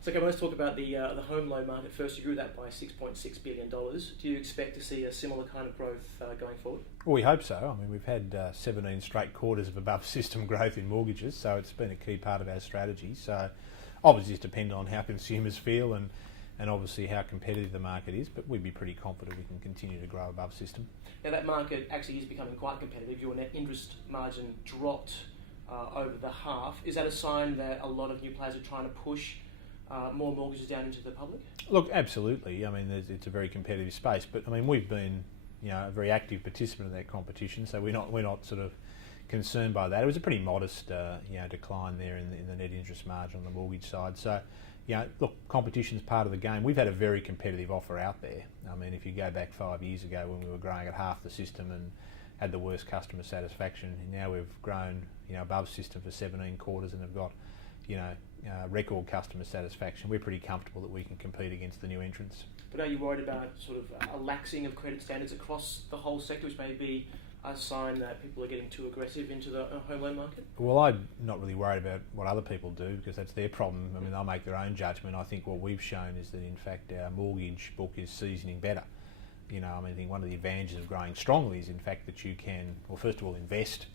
So, okay, let's talk about the home loan market first. You grew that by $6.6 billion. Do you expect to see a similar kind of growth going forward? Well, we hope so. I mean, we've had 17 straight quarters of above system growth in mortgages, so it's been a key part of our strategy. So obviously it's dependent on how consumers feel and obviously how competitive the market is, but we'd be pretty confident we can continue to grow above system. Now that market actually is becoming quite competitive. Your net interest margin dropped over the half. Is that a sign that a lot of new players are trying to push more mortgages down into the public? Look, absolutely. I mean, it's a very competitive space, but I mean, we've been, a very active participant in that competition, so we're not sort of concerned by that. It was a pretty modest, decline there in the net interest margin on the mortgage side. So, look, competition's part of the game. We've had a very competitive offer out there. I mean, if you go back 5 years ago when we were growing at half the system and had the worst customer satisfaction, now we've grown, above system for 17 quarters and have got, record customer satisfaction. We're pretty comfortable that we can compete against the new entrants. But are you worried about sort of a laxing of credit standards across the whole sector, which may be a sign that people are getting too aggressive into the home loan market? Well, I'm not really worried about what other people do because that's their problem. I mean, they'll make their own judgment. I think what we've shown is that, in fact, our mortgage book is seasoning better. I think one of the advantages of growing strongly is, in fact, that you can, well, first of all, invest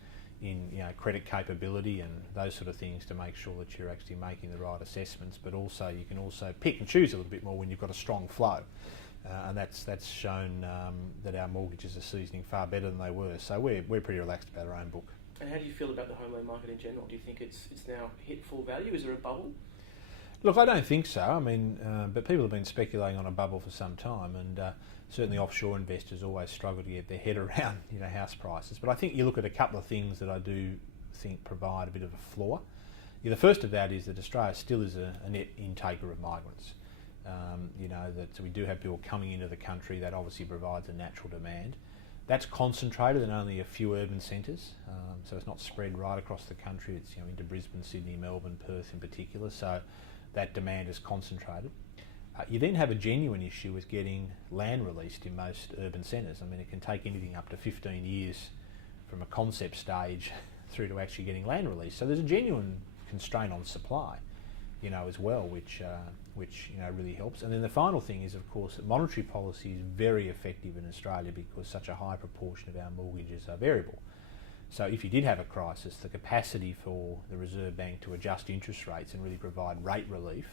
in credit capability and those sort of things to make sure that you're actually making the right assessments, but also you can also pick and choose a little bit more when you've got a strong flow. And that's shown that our mortgages are seasoning far better than they were. So we're pretty relaxed about our own book. And how do you feel about the home loan market in general? Do you think it's now hit full value? Is there a bubble? Look, I don't think so. I mean, but people have been speculating on a bubble for some time, and certainly offshore investors always struggle to get their head around, house prices. But I think you look at a couple of things that I do think provide a bit of a floor. The first of that is that Australia still is a net intaker of migrants. So we do have people coming into the country. That obviously provides a natural demand. That's concentrated in only a few urban centres, so it's not spread right across the country. It's into Brisbane, Sydney, Melbourne, Perth in particular. So that demand is concentrated. You then have a genuine issue with getting land released in most urban centres. I mean, it can take anything up to 15 years from a concept stage through to actually getting land released. So there's a genuine constraint on supply, as well, which really helps. And then the final thing is, of course, that monetary policy is very effective in Australia because such a high proportion of our mortgages are variable. So if you did have a crisis, the capacity for the Reserve Bank to adjust interest rates and really provide rate relief,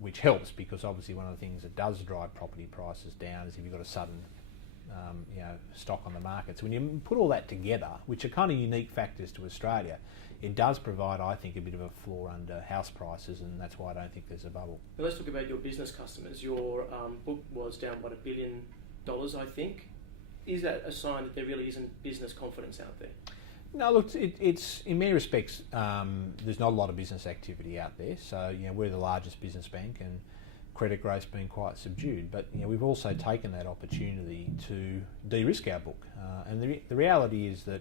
which helps because obviously one of the things that does drive property prices down is if you've got a sudden stock on the market. So when you put all that together, which are kind of unique factors to Australia, it does provide, I think, a bit of a floor under house prices, and that's why I don't think there's a bubble. Now let's talk about your business customers. Your book was down, $1 billion, I think. Is that a sign that there really isn't business confidence out there? No, look, it's in many respects, there's not a lot of business activity out there. So, we're the largest business bank and credit growth's been quite subdued. But, we've also taken that opportunity to de-risk our book. And the reality is that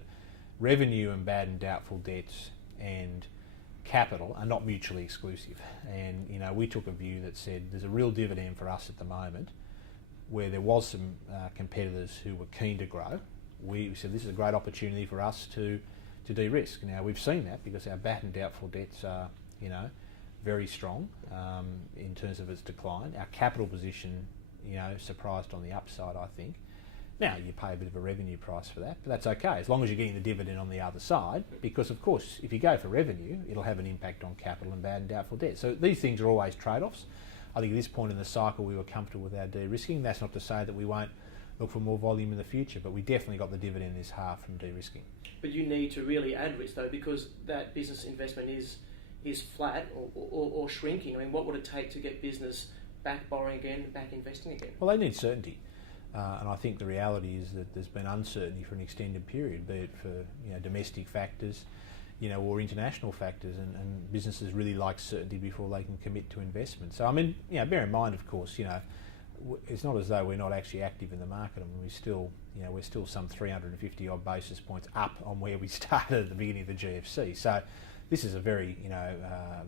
revenue and bad and doubtful debts and capital are not mutually exclusive. And, we took a view that said there's a real dividend for us at the moment where there was some competitors who were keen to grow. We said this is a great opportunity for us to de-risk. Now we've seen that because our bad and doubtful debts are, very strong in terms of its decline. Our capital position, surprised on the upside, I think. Now you pay a bit of a revenue price for that, but that's okay as long as you're getting the dividend on the other side. Because of course, if you go for revenue, it'll have an impact on capital and bad and doubtful debt. So these things are always trade-offs. I think at this point in the cycle, we were comfortable with our de-risking. That's not to say that we won't look for more volume in the future, but we definitely got the dividend this half from de-risking. But you need to really add risk though, because that business investment is flat or shrinking. I mean, what would it take to get business back borrowing again, back investing again? Well, they need certainty. And I think the reality is that there's been uncertainty for an extended period, be it for domestic factors, or international factors, and businesses really like certainty before they can commit to investment. So I mean, bear in mind, of course, it's not as though we're not actually active in the market. I mean, we're still some 350 odd basis points up on where we started at the beginning of the GFC. So this is a very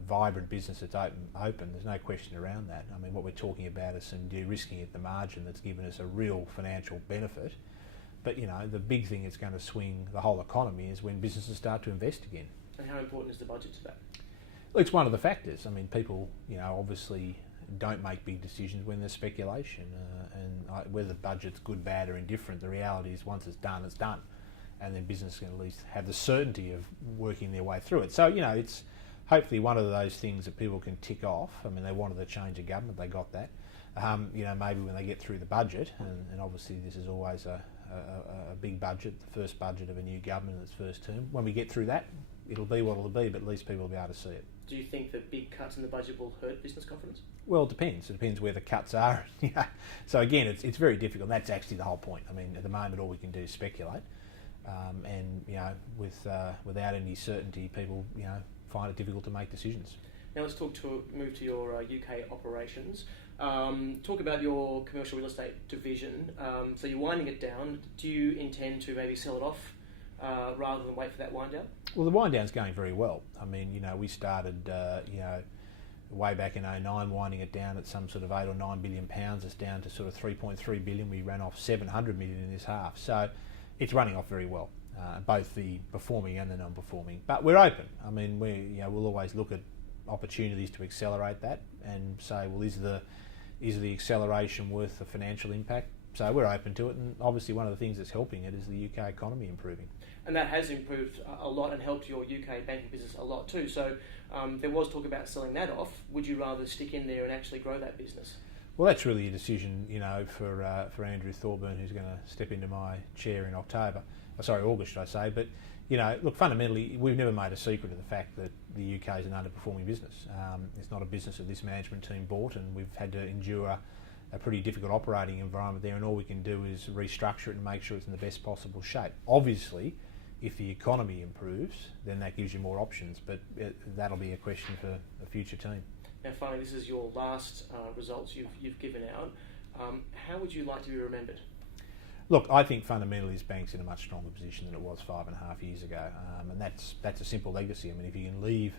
vibrant business that's open. There's no question around that. I mean, what we're talking about is some de-risking at the margin that's given us a real financial benefit. But the big thing that's going to swing the whole economy is when businesses start to invest again. And how important is the budget to that? It's one of the factors. I mean, people, obviously don't make big decisions when there's speculation, whether the budget's good, bad, or indifferent. The reality is, once it's done, and then business can at least have the certainty of working their way through it. So, it's hopefully one of those things that people can tick off. I mean, they wanted a change of government, they got that. Maybe when they get through the budget, and obviously this is always a big budget, the first budget of a new government in its first term. When we get through that, it'll be what it'll be, but at least people will be able to see it. Do you think that big cuts in the budget will hurt business confidence? Well, it depends. It depends where the cuts are. So again, it's very difficult. That's actually the whole point. I mean, at the moment, all we can do is speculate, without any certainty, people find it difficult to make decisions. Now let's move to your UK operations. Talk about your commercial real estate division. So you're winding it down. Do you intend to maybe sell it off rather than wait for that wind down? Well, the wind down's going very well. I mean, we started, way back in 2009, winding it down at some sort of £8 or £9 billion. It's down to sort of 3.3 billion. We ran off 700 million in this half. So it's running off very well, both the performing and the non-performing. But we're open. I mean, we'll always look at opportunities to accelerate that and say, well, is the acceleration worth the financial impact? So we're open to it, and obviously one of the things that's helping it is the UK economy improving. And that has improved a lot and helped your UK banking business a lot too. So there was talk about selling that off. Would you rather stick in there and actually grow that business? Well, that's really a decision, for Andrew Thorburn, who's going to step into my chair in August, should I say. But, look, fundamentally, we've never made a secret of the fact that the UK is an underperforming business. It's not a business that this management team bought, and we've had to endure a pretty difficult operating environment there, and all we can do is restructure it and make sure it's in the best possible shape. Obviously, if the economy improves, then that gives you more options, but that'll be a question for a future team. Now, finally, this is your last results you've given out. How would you like to be remembered? Look, I think fundamentally this bank's in a much stronger position than it was 5.5 years ago, and that's a simple legacy. I mean, if you can leave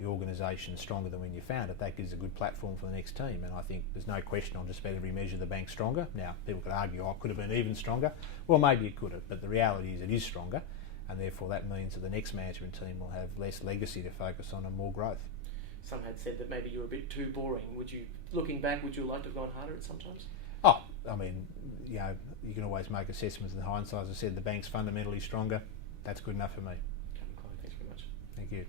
the organisation stronger than when you found it, that gives a good platform for the next team, and I think there's no question on just about every measure the bank's stronger. Now, people could argue, it could have been even stronger. Well, maybe it could have, but the reality is it is stronger, and therefore that means that the next management team will have less legacy to focus on and more growth. Some had said that maybe you were a bit too boring. Looking back, would you like to have gone harder at some times? Oh, I mean, you can always make assessments in hindsight. As I said, the bank's fundamentally stronger. That's good enough for me. Clyne, thanks very much. Thank you.